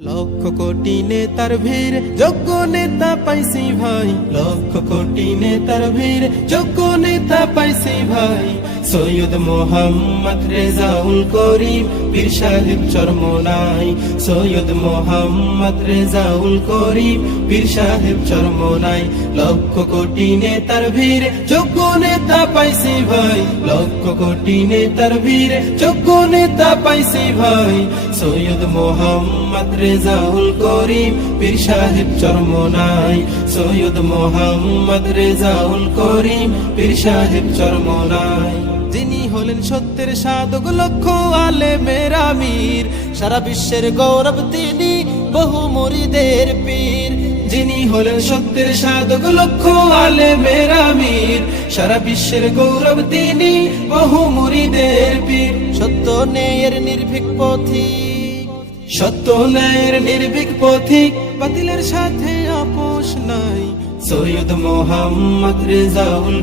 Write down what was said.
লক্ষ কোটি নেতার ভিড় যোগ্য নেতা পাইছি ভাই, লক্ষ কোটি নেতার ভিড় যোগ্য নেতা পাইছি ভাই। সৈয়দ মোহাম্মদ রেজাউল করিম পীর সাহেব চরমোনাই, সৈয়দ মোহাম্মদ রেজাউল করিম পীর সাহেব চরমোনাই। লক্ষ কোটি নেতার ভিড় যোগ্য নেতা পাইছি ভাই, লক্ষ কোটি নেতার ভিড় যোগ্য নেতা পাইছি ভাই। সৈয়দ মোহাম্মদ রেজাউল করিম পীর সাহেব চরমোনাই, সৈয়দ মোহাম্মদ রেজাউল করিম পীর সাহেব চরমোনাই। যিনি হলেন সত্যের সাধক লক্ষ আলেমের আমির, সারা বিশ্বের গৌরব তিনি বহু মুরিদের পীর। যিনি হলেন সত্যের সাধক লক্ষ আলেমের আমির, সারা বিশ্বের গৌরব তিনি বহু মুরিদের পীর। সত্য ন্যায়ের নির্ভীক পথিক, সত্য ন্যায়ের নির্ভীক পথিক, বাতিলের সাথে আপোষ নাই। সৈয়দ মোহাম্মদ রেজাউল